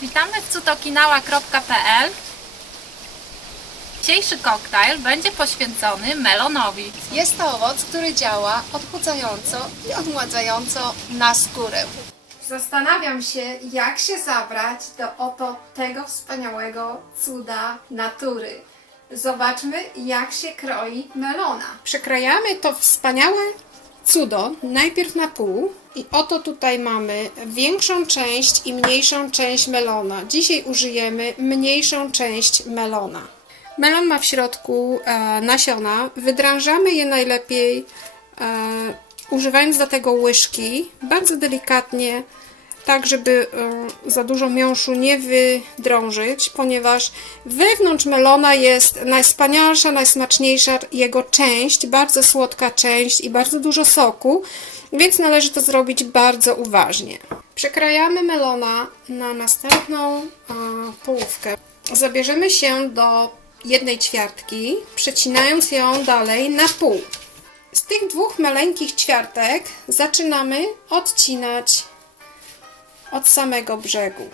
Witamy w cutokinała.pl Dzisiejszy koktajl będzie poświęcony melonowi. Jest to owoc, który działa odchudzająco i odmładzająco na skórę. Zastanawiam się, jak się zabrać do oto tego wspaniałego cuda natury. Zobaczmy, jak się kroi melona. Przekrajamy to wspaniałe cudo najpierw na pół i oto tutaj mamy większą część i mniejszą część melona. Dzisiaj użyjemy mniejszą część melona. Melon ma w środku e, nasiona. Wydrążamy je najlepiej e, używając do tego łyżki, bardzo delikatnie, tak żeby e, za dużo miąższu nie wydrążyć, ponieważ wewnątrz melona jest najwspanialsza, najsmaczniejsza jego część, bardzo słodka część i bardzo dużo soku, więc należy to zrobić bardzo uważnie. Przekrajamy melona na następną e, połówkę. Zabierzemy się do jednej ćwiartki, przecinając ją dalej na pół. Z tych dwóch maleńkich ćwiartek zaczynamy odcinać od samego brzegu.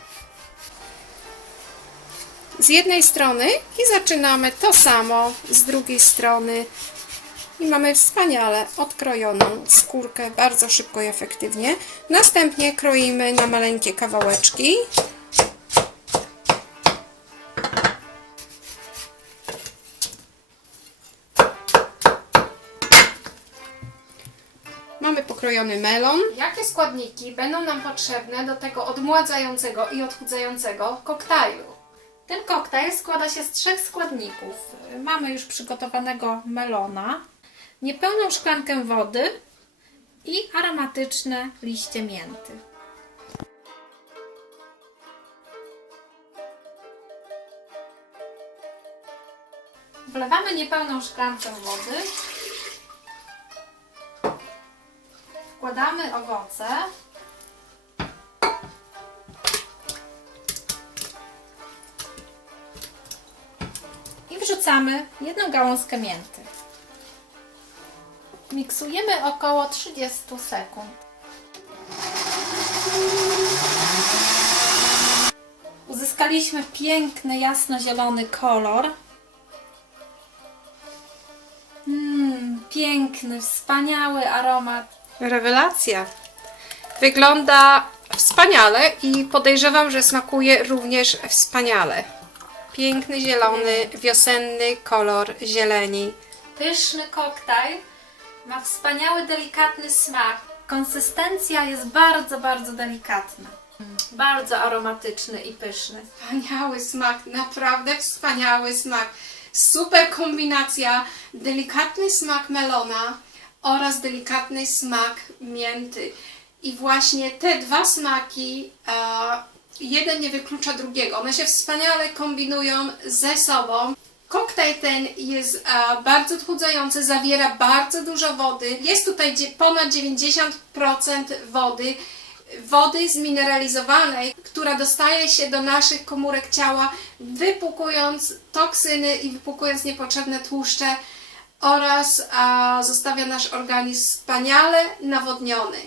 Z jednej strony i zaczynamy to samo z drugiej strony. I mamy wspaniale odkrojoną skórkę bardzo szybko i efektywnie. Następnie kroimy na maleńkie kawałeczki. Mamy pokrojony melon. Jakie składniki będą nam potrzebne do tego odmładzającego i odchudzającego koktajlu? Ten koktajl składa się z trzech składników. Mamy już przygotowanego melona, niepełną szklankę wody i aromatyczne liście mięty. Wlewamy niepełną szklankę wody. Wkładamy owoce. i wrzucamy jedną gałązkę mięty. Miksujemy około 30 sekund. Uzyskaliśmy piękny, jasnozielony kolor. Mmm, piękny, wspaniały aromat. Rewelacja. Wygląda wspaniale i podejrzewam, że smakuje również wspaniale. Piękny, zielony, wiosenny kolor zieleni. Pyszny koktajl. Ma wspaniały, delikatny smak. Konsystencja jest bardzo, bardzo delikatna. Bardzo aromatyczny i pyszny. Wspaniały smak, naprawdę wspaniały smak. Super kombinacja, delikatny smak melona oraz delikatny smak mięty. I właśnie te dwa smaki, e, jeden nie wyklucza drugiego. One się wspaniale kombinują ze sobą. Koktajl ten jest e, bardzo odchudzający, zawiera bardzo dużo wody. Jest tutaj ponad 90% wody wody zmineralizowanej, która dostaje się do naszych komórek ciała, wypłukując toksyny i wypłukując niepotrzebne tłuszcze oraz a, zostawia nasz organizm wspaniale nawodniony.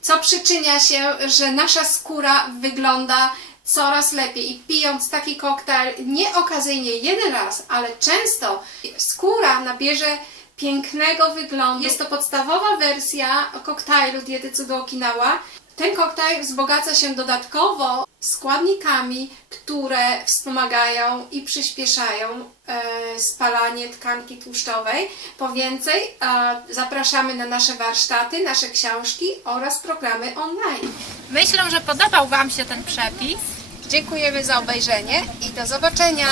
Co przyczynia się, że nasza skóra wygląda coraz lepiej i pijąc taki koktajl nie okazyjnie jeden raz, ale często skóra nabierze pięknego wyglądu. Jest to podstawowa wersja koktajlu diety Cudo Okinawa. Ten koktajl wzbogaca się dodatkowo składnikami, które wspomagają i przyspieszają e, spalanie tkanki tłuszczowej. Po więcej e, zapraszamy na nasze warsztaty, nasze książki oraz programy online. Myślę, że podobał Wam się ten przepis. Dziękujemy za obejrzenie i do zobaczenia!